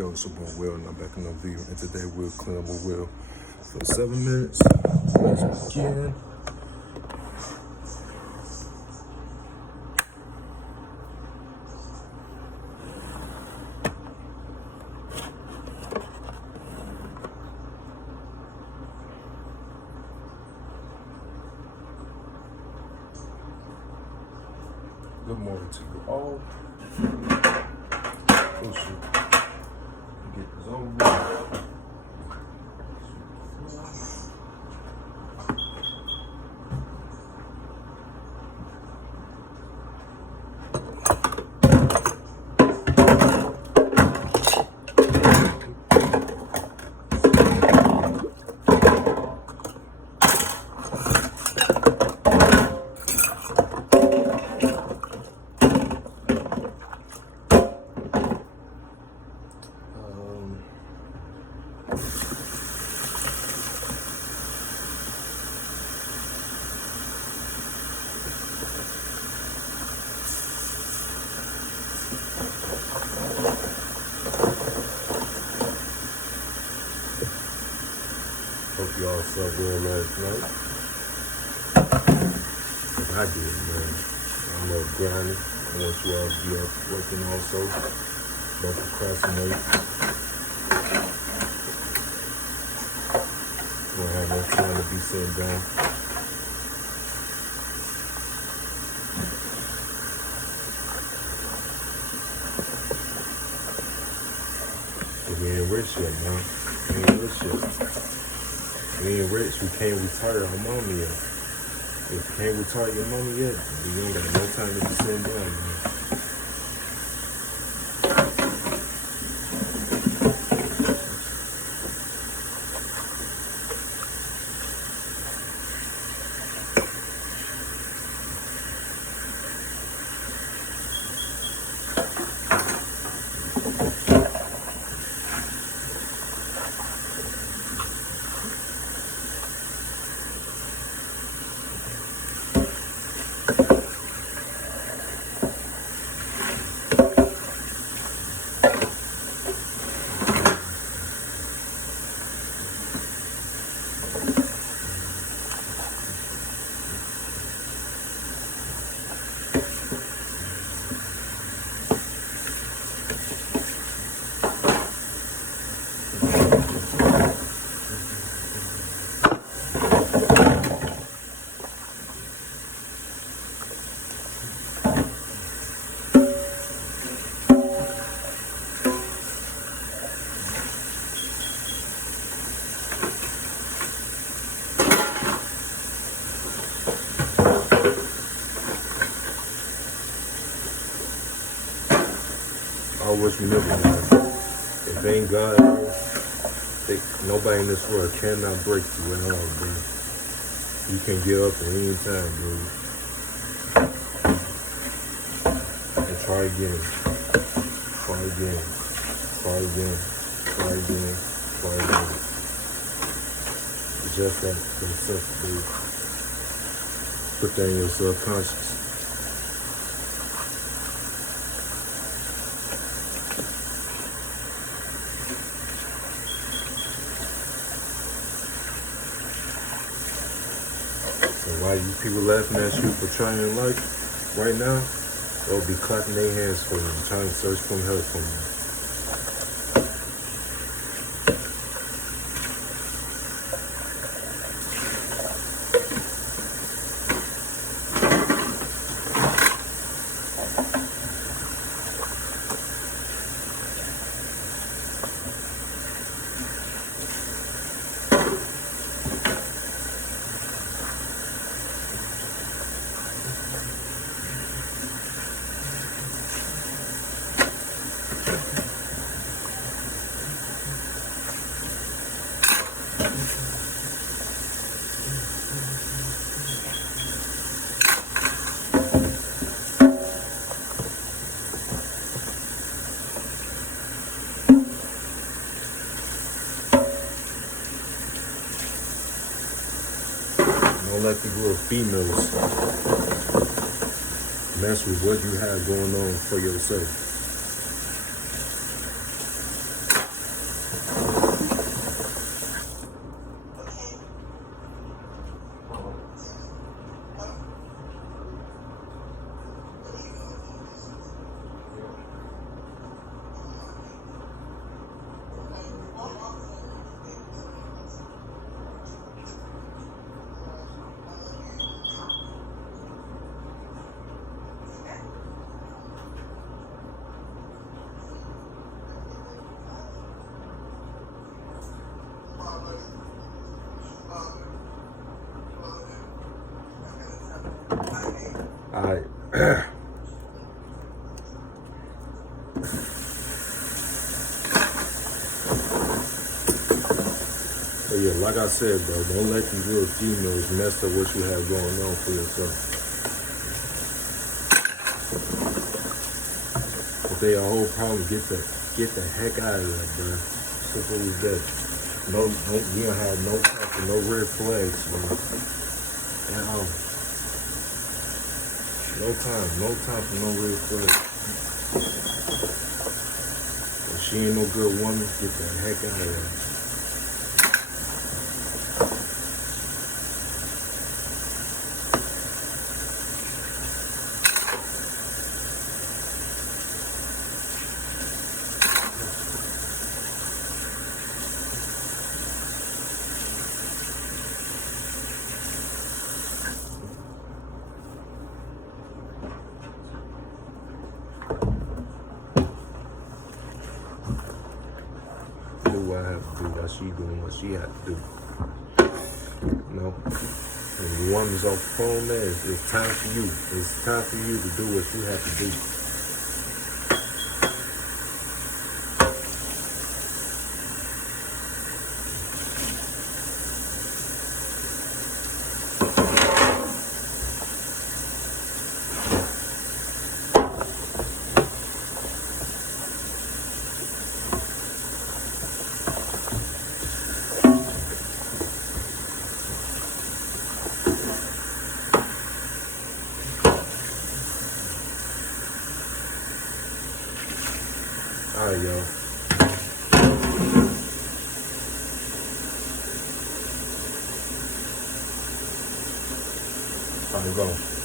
Yo, it's your boy Will, and I'm back in the video. And today we'll clean up with Will for 7 minutes. Let's begin. Good morning to you all. Oh shoot. Get this over with. Hope y'all slept well last night. I did, man. I'm up grinding. I want you all to be up working also. Don't procrastinate. You don't have no time to be sitting down. But we ain't rich yet, man. We ain't rich yet. We ain't rich, we can't retire our mama yet. If you can't retire your mama yet, you ain't got no time to be sitting down, man. Always remember, man, if ain't God, nobody in this world cannot break you at all, bro. You can get up at any time, dude. And try again. Try again. Try again. Try again. Try again. It's just that simple, dude. Put that in your subconscious. Why you people laughing at you for trying in life right now, they'll be clapping their hands for you, trying to search for help from you. Don't let these little females mess with what you have going on for yourself. yeah, like I said, bro, don't let these little females mess up what you have going on for yourself. If they a whole problem, get the heck out of there, bro. Simple as that. No, we don't have no time for no red flags, bro. At all. No time for no red flags. If she ain't no good woman, get the heck out of there. Do what I have to do, while she doing what she have to do. You know? When the woman's off the phone there, it's time for you. It's time for you to do what you have to do. All right, y'all. Time to go.